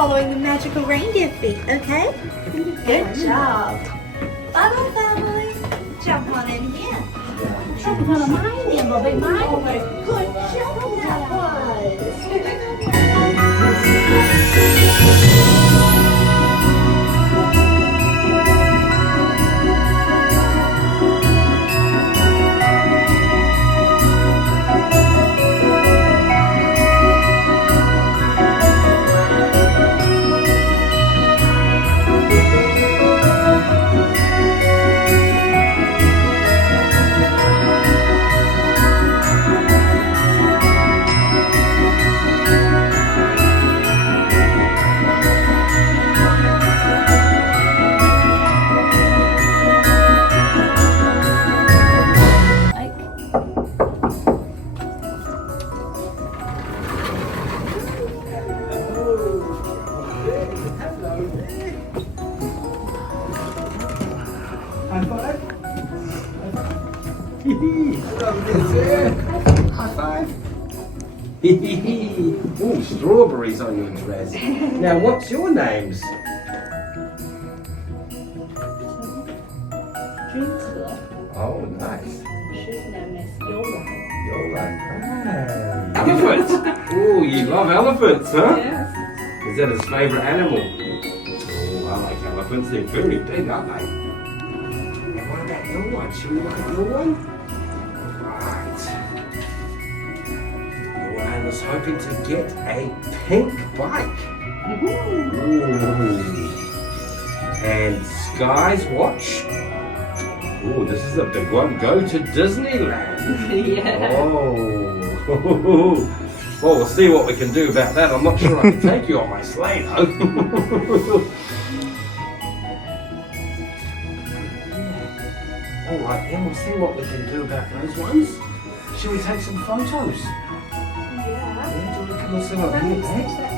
following the magical reindeer feet, okay? Good job. Bye-bye, family. Jump on in here. Jump on mine then, Bobby. Mine. Oh, what a good jump that was. High five. High five. Oh, strawberries on your dress. Now, what's your names? Oh, nice. Yola. Hey. Elephant. Oh, you love elephants, huh? Yes. Is that his favourite animal? Oh, I like elephants. They're very big, aren't they? And what about your one? Should we look at your one? Right. Your one was hoping to get a pink bike. Ooh. And Sky's watch. Oh, this is a big one. Go to Disneyland. Yeah. Oh. Well, we'll see what we can do about that. I'm not sure I can take you on my sleigh, though. All right, then we'll see what we can do about those ones. Shall we take some photos? Yeah. Yeah, do you want to come and sit on here, eh?